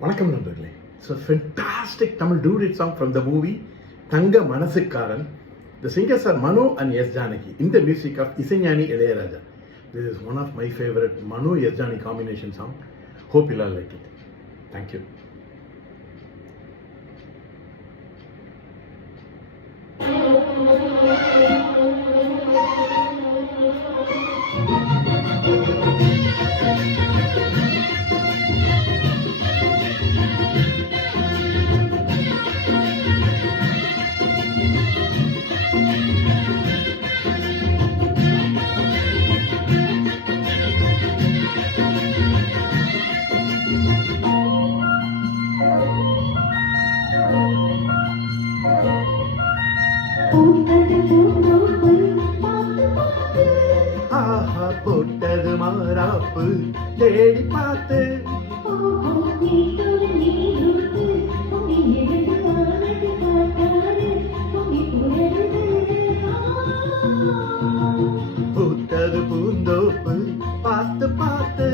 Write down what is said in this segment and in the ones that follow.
வணக்கம் நண்பர்களே. It's a fantastic Tamil duet song from the movie Thanga Manasukkaran. The singers are Manu and S. Janaki in the music of Isaignani Ilayaraja. This is one of my favorite Manu S. Janaki combination song. Hope you all like it. Thank you. ஆஹா போட்டது மாறாப்பு தேடி பார்த்து பூத்தது பூந்தோப்பு பார்த்து பார்த்து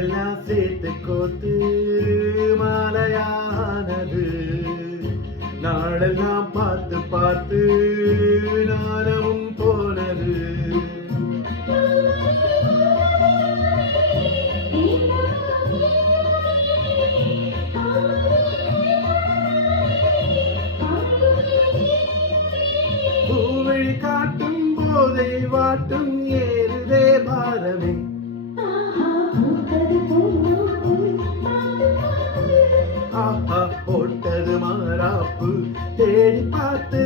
எல்லாம் சேர்த்து கோத்து மாலையானது நாடெல்லாம் பார்த்து பார்த்து நானவும் போனது பூவழி காட்டும் போதை வாட்டும் ஏறுதே பாரமே ஆஹா போட்டது மாறாப்பு தேடி பார்த்து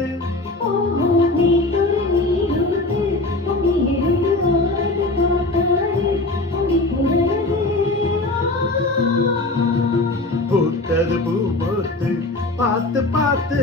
பூத்தது பூ போத்து பார்த்து பார்த்து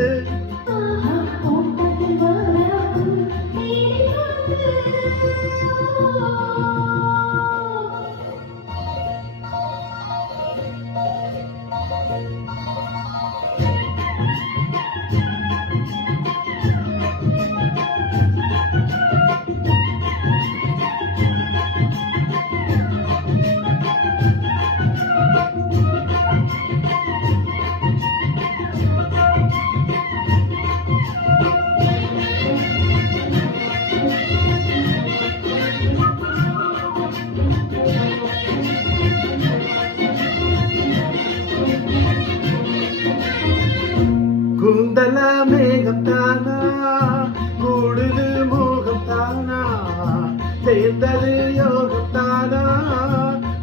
குந்தல மேகம் தானா கூடுது மோகம் தானா சேர்ந்தது யோகம் தானா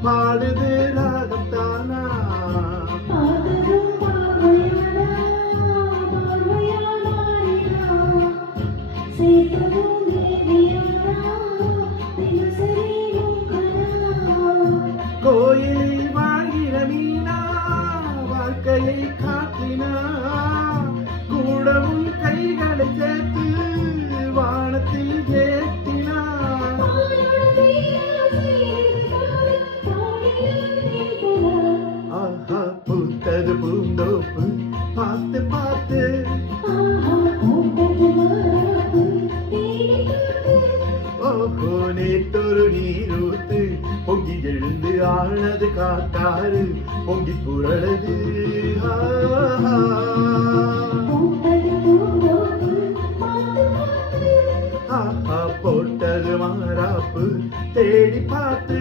பாடுது ராகம் தானா கோயிலில் வாழ்கிற மீனா வாழ்க்கையை காட்டினா கூடவும் கைகளை சேர்த்து வானத்தில் ஏற்றினார். ஆஹா பூத்தது பூந்தோப்பு பார்த்து பார்த்து ஓஹோ நேற்றொரு நீரூத்து பொங்கி எழுந்து ஆனது காட்டாறு பொங்கி புரளது ஆஹா போட்டது மாறா பொல்லாப்பு தேடி பார்த்து